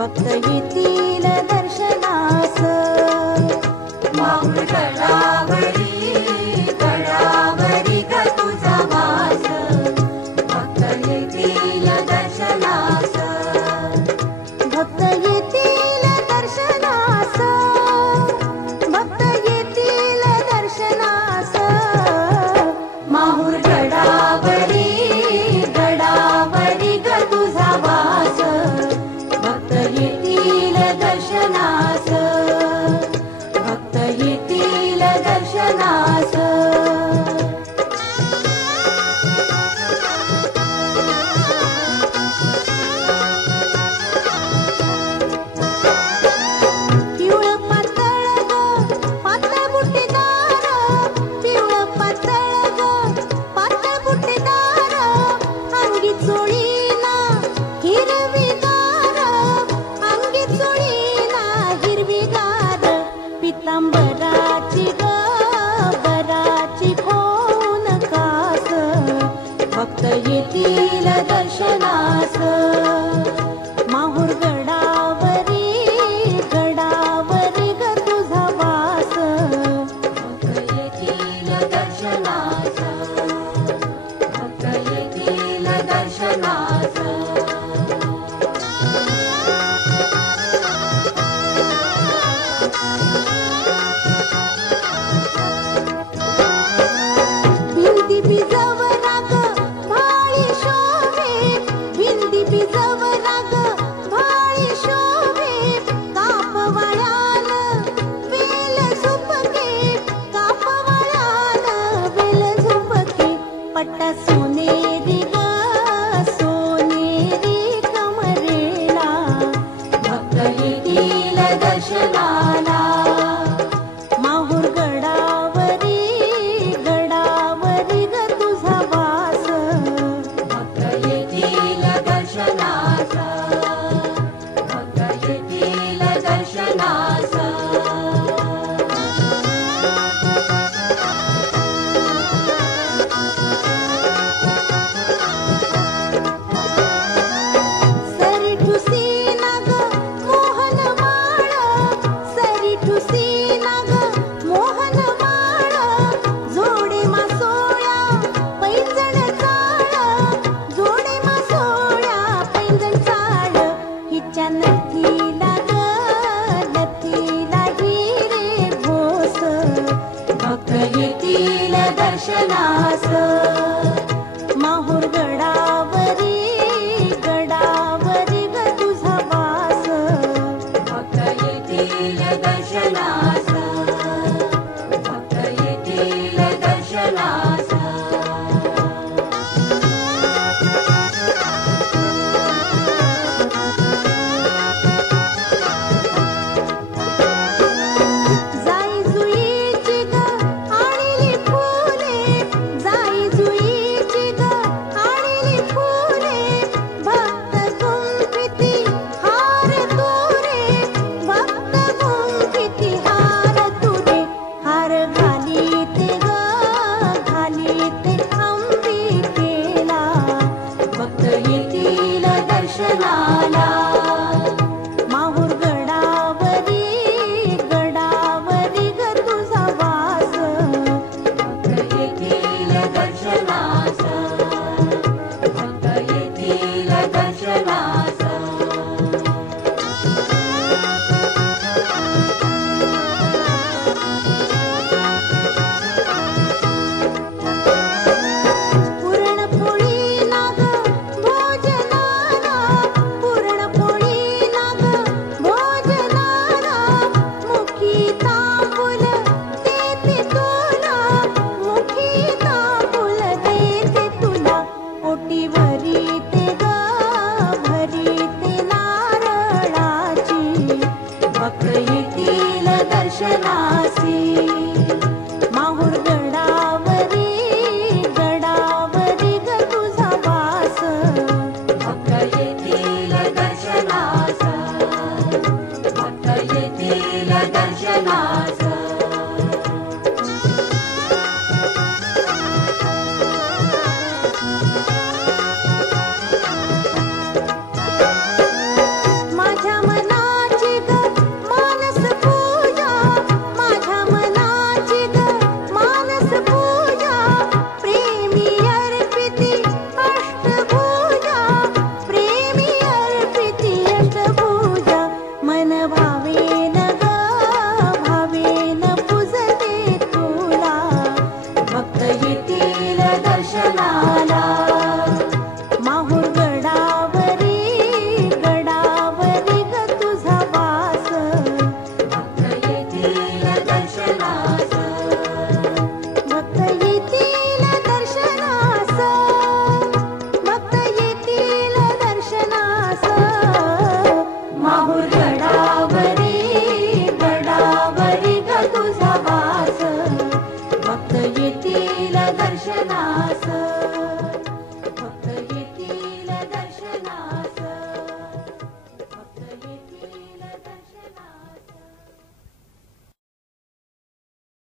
भक्त येतील दर्शनास माऊळ गडावरी गडावरी ग तुझा वास भक्त येतील दर्शनास भक्त येतील दर्शनास भक्त येतील दर्शनास माऊळ गडावरी गडावरी ग तुझा वास भक्त येतील दर्शनास भक्त येतील दर्शनास पिवळं पातळ ग पातळ बुट्टेदार पिवळं पातळ ग पातळ बुट्टेदार अंगी चोळीना हिरवीगार अंगी चोळीना हिरवीगार पितांबराची ग बराची खोन कास भक्त येतील दर्शनास माहूर गडावरी गडावरी ग तुझा वास भक्त येतील दर्शनास भक्त येतील दर्शनास भिंती भिजवला ग भाळी शोभे भिंती भिजवला ग भाळी शोभे कापवाळ्यान वेल झुपके कापवाळ्यान वेल झुपके पट्टा सोनेरी ग सोनेरी कमरेला भक्त येतील दर्शनाला माहूर गडावरी गडावरी ग तुझा वास भक्त येतील दर्शनास भक्त येतील दर्शनास सरी ठुसीना ग मोहन माळ सरी ठुसीना ग मोहन माळ जोडे मासोळ्या पैंजण चाळ जोडे मासोळ्या पैंजण चाळ हिच्या नथीला ग नथीला हिरे भोस भक्त येतील दर्शनास माहूर गडावरी गडावरी ग तुझा वास भक्त येतील दर्शनास भक्त येतील दर्शनास जाई जुईची ग आणली फुले जाई जुईची ग आणली फुले भक्त गुंफिती हार तुरे भक्त गुंफिती हार तुरे हार घालीते ग घालीते अंबिकेला भक्त येतील दर्शनाला माहूर गडावरी गडावरी ग तुझा वास भक्त येतील दर्शनास भक्त येतील दर्शनास पुरणपोळी नाग भोजनाला पुरणपोळी नाग भोजनाला मुखी तांबूल देते तुला मुखी तांबूल देते तुला ओटी भरीते ग भरीते नारळाची भक्त येतील दर्शनाला